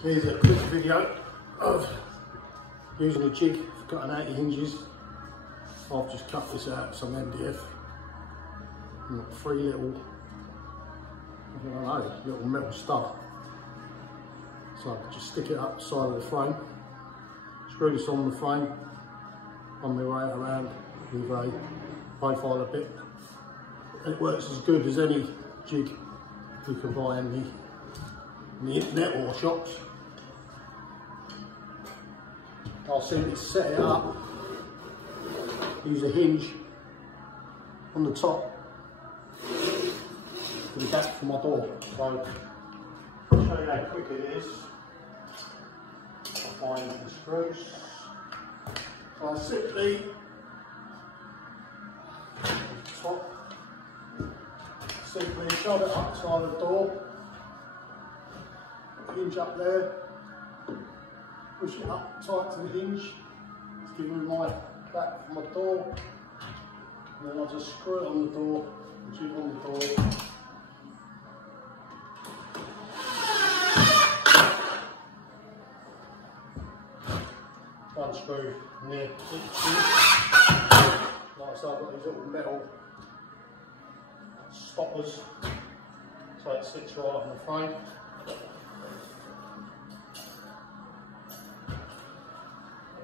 Here's a quick video of using a jig for cutting out your hinges. I've just cut this out of some MDF and got 3 little, I don't know, little metal stud. So I just stick it up the side of the frame, screw this on the frame, on my way around with a profile bit. It works as good as any jig you can buy in the internet or shops. I'll simply set it up, use a hinge on the top for the gap for my door. So I'll show you how quick it is. I'll find the screws. So I simply shove it up the side of the door, hinge up there, push it up tight to the hinge, to give me my back for my door, and then I'll just screw it on the door, jig on the door. One screw near each tooth. Like I said, I've got these little metal stoppers, so it sits right on the frame.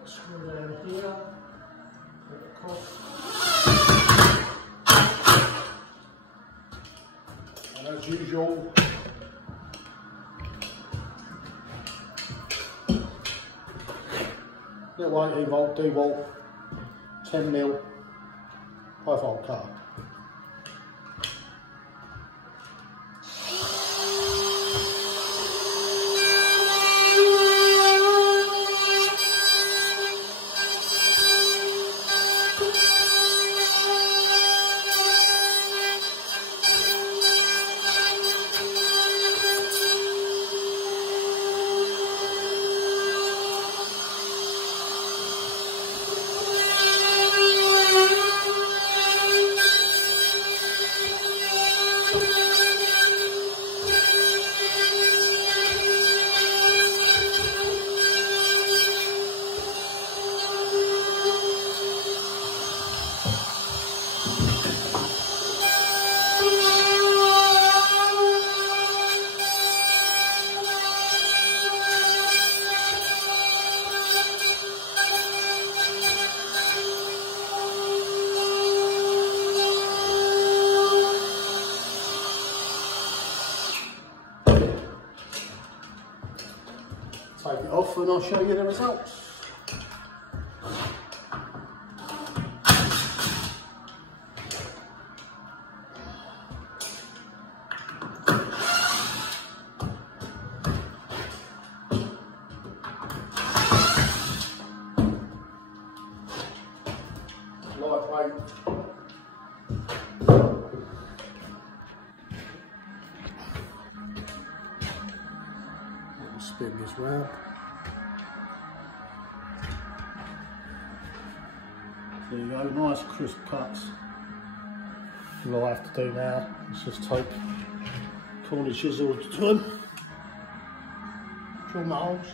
Screw down here, put it across. And as usual, little 18 volt D-volt, 10mm profile cutter. Take it off and I'll show you the results. Lightweight. Spin as well. There you go, nice crisp cuts. All I have to do now is just take corner chisel to them, drill my holes,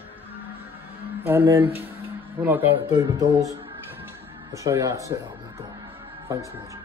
and then when I go to do the doors, I'll show you how to set up my door. Thanks for watching.